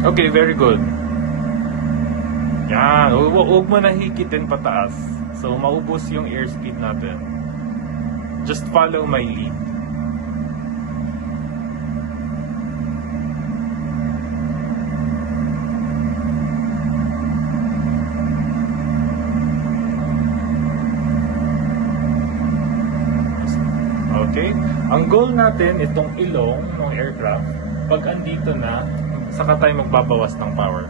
Okay, very good. Yan, huwag mo na hikitin pataas. So, maubos yung airspeed natin. Just follow my lead. Okay? Ang goal natin, itong ilong ng aircraft, pag andito na, saka tayo magbabawas ng power.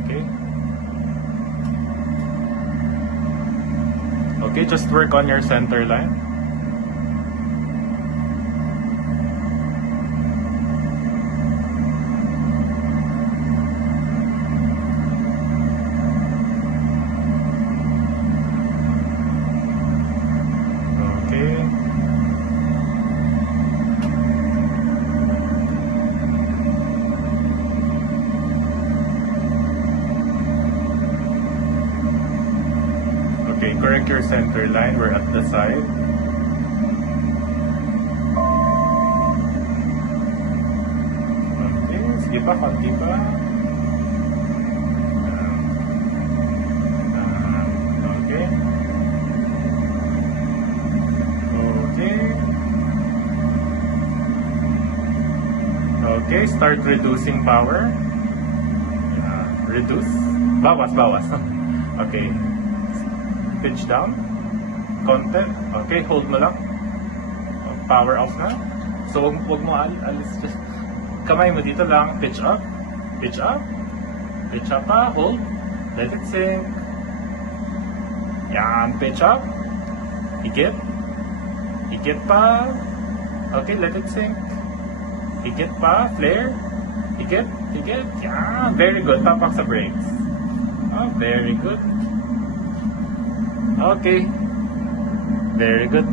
Okay? Okay, just work on your center line. Okay. Okay, correct your center line. We're at the side. Okay, sige pa, konti pa. Okay. Okay. Okay, start reducing power. Reduce. Bawas, bawas. Okay. Pitch down. Konti. Okay, hold mo lang. Power off na. So, wag mo alis. Just, kamay mo dito lang. Pitch up. Pitch up. Pitch up pa. Hold. Let it sink. Yan. Pitch up. Higit. Higit pa. Okay, let it sink. Higit pa. Flare. Higit. Higit. Yan. Very good. Tapak sa brakes. Oh, very good. Okay. Very good.